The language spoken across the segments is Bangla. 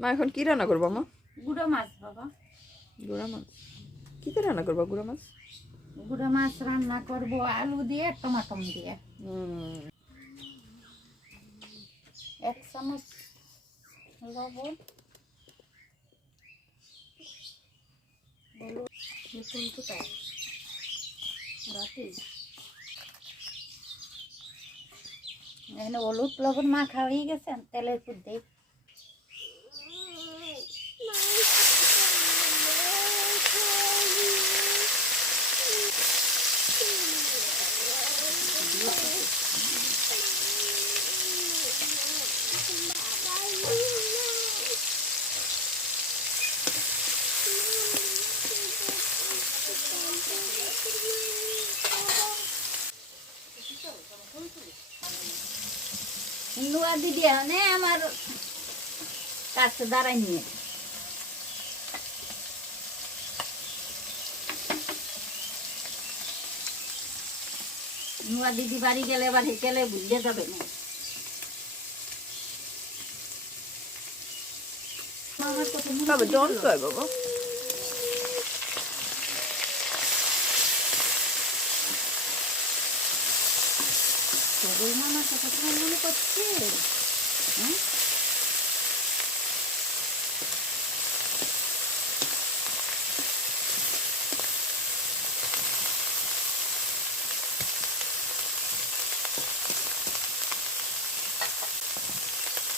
মা এখন কি রান্না করবো মা? গুঁড়ো মাছ বাবা। গুঁড়া মাছ কি করে রান্না করবো? গুঁড়া মাছ রান্না করব আলু দিয়ে টমাটো দিয়ে। 1 চামচ লবণ, রসুন কুটা রাতে এখানে হলুদ লবণ মাখা হয়ে গেছে, তেলের উপর দিয়ে নুয়া দিদি হনে আমার কাছে দাঁড়াই নিয়ে নুয়া দিদি বাড়ি গেলে এবার হেঁটেলে ভুলে যাবে না। বাবা জন কয় বাবা সবই মামার কথা তোমার মনে করছে।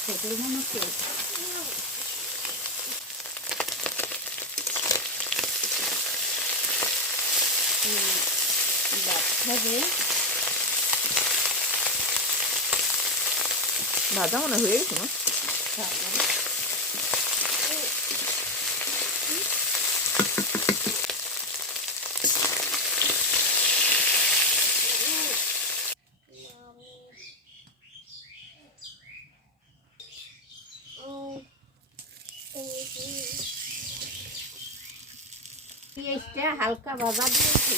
সবই মনে হচ্ছে বাচ্চাদের ভাজা মনে হয়ে গেছে না? পেঁয়াজটা হালকা ভাজা দিয়েছি।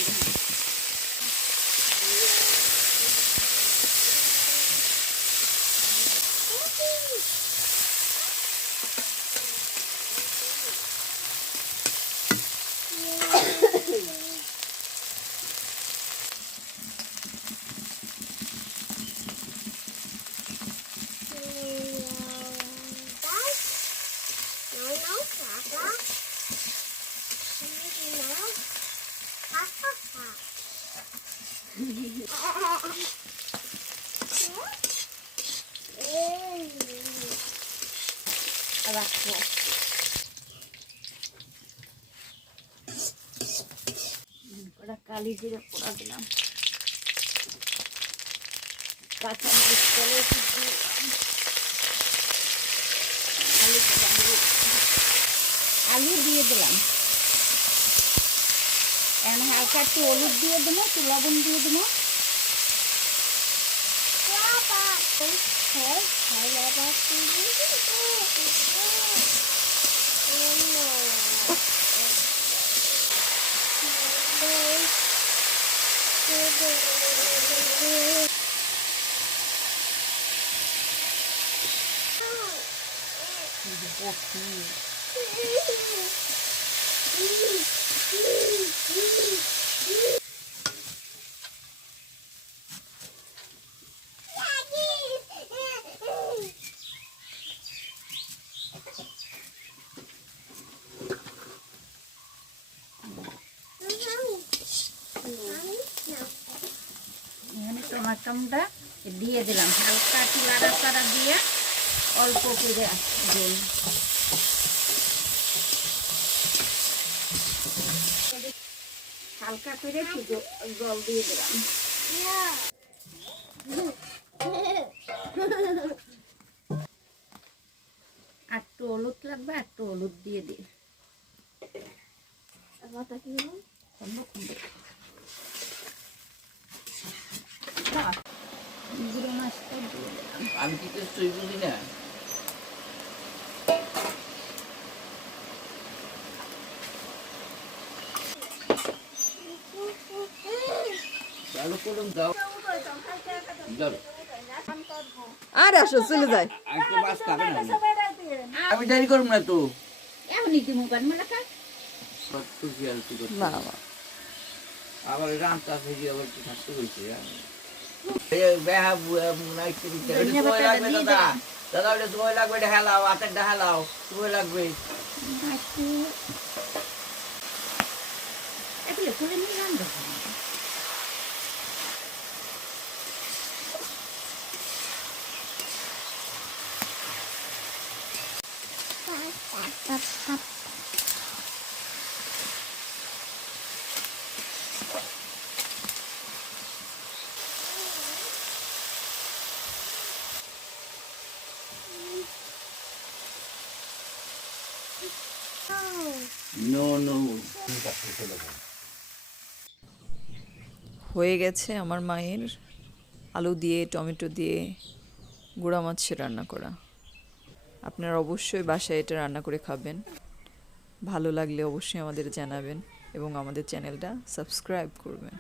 রাখবো কালি জিরে পোড়া দিলাম, কাঁচা মরিচ তেলে আলু দিয়ে দিলাম। এখন হালকা একটু হলুদ দিয়ে দেবো, একটু লবণ দিয়ে দেবো। টমাটোটা দিয়ে দিলাম, হালকা একটু নাড়াচাড়া দিয়ে অল্প করে জল হালকা করে জল দিয়ে দিলাম। একটু হলুদ লাগবে, একটু হলুদ দিয়ে দিই। গুঁড়ো মাছটা দিয়ে দিলাম। আমি কি কিছুই বুঝি না। চালু করুন দাও দাও আর আসো চলে যায়। আর তো মাছ খাবে না। আমি দেরি করব না তো। এমনি কি মোবাইল মালাকা কত খেয়ালতি করতে না হবে। মা আবার রান্তা থেকে আবার কি থাকতে হয়েছে বেহা নাই সময় লাগবে দাদা। দাদা ওটা সময় লাগবে, এটা হেলাও, হাতেরটা হেলাও, সময় লাগবে। এগুলো করে নিয়ে রান্না নো নো হয়ে গেছে আমার মায়ের আলু দিয়ে টমেটো দিয়ে গুঁড়া মাছের রান্না করা। আপনারা অবশ্যই বাসায় এটা রান্না করে খাবেন। ভালো লাগলে অবশ্যই আমাদের জানাবেন এবং আমাদের চ্যানেলটা সাবস্ক্রাইব করবেন।